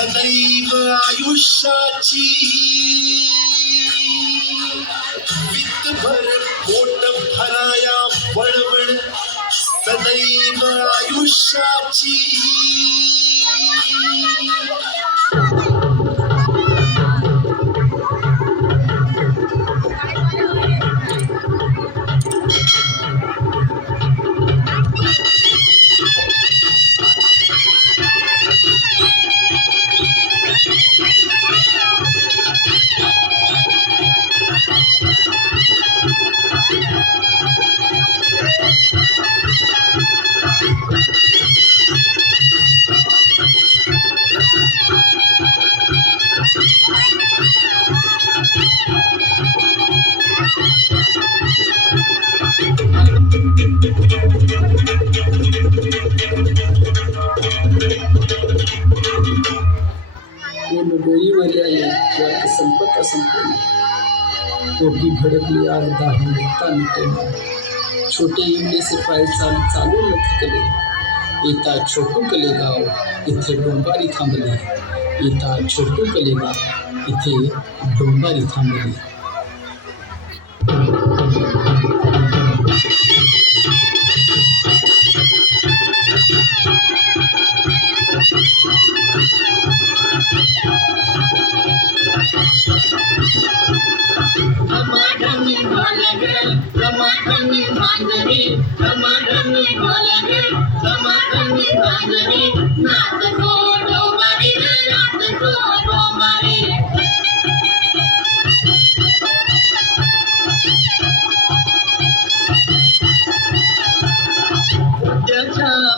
सदैव आयुष्याची वित्तभर पोट भराया वळवळ सदैव आयुष्याची संपत संपली पोटी भडकली आग दाहून मिटेना छोटे इमले सिपाई चालू न थकले येता छोटू कलेगाव इथे डोंबारी थांबली येता छोटू कलेगाव इथे डोंबारी थांबली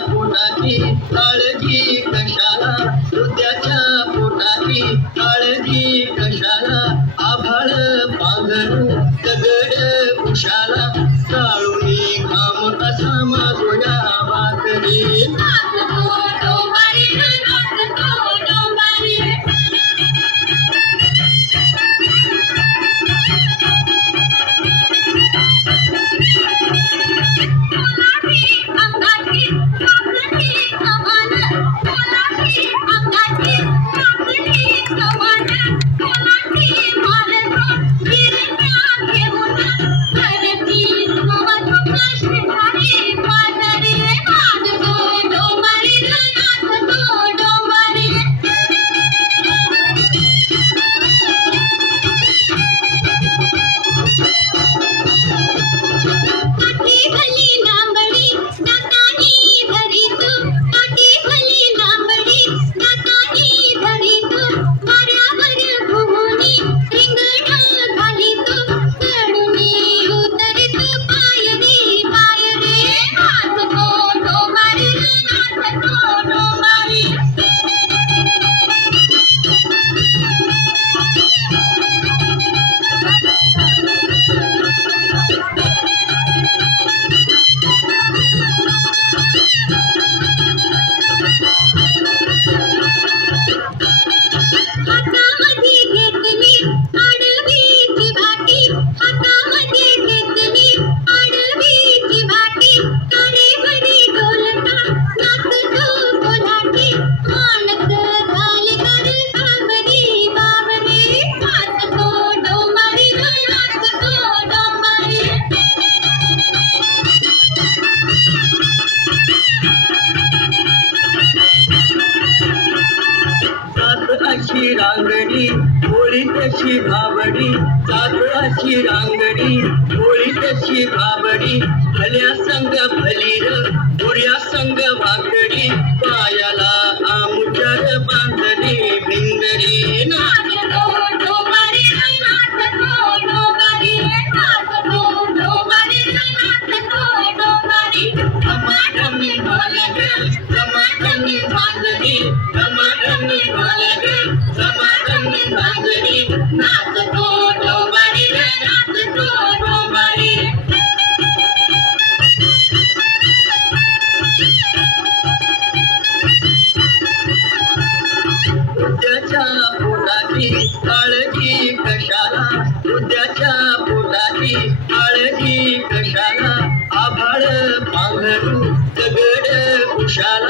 पोटाची काळजी कशाला उद्याच्या पोटाची काळजी कशाला आभाळ पांघरू दगड उशाला चाळूनी घाम कसा माझ्या भाकरी अशी रांगडी होळी तशी भाबडी जात अशी रांगडी होळी तशी भाबडी भल्या संग भलीर बुऱ्या संग वाकडी पायाला आमुचर बांधली भिंगरी काळजी कशाला उद्याच्या पोटाची काळजी कशाला आभाळ पांघरू दगड उशाला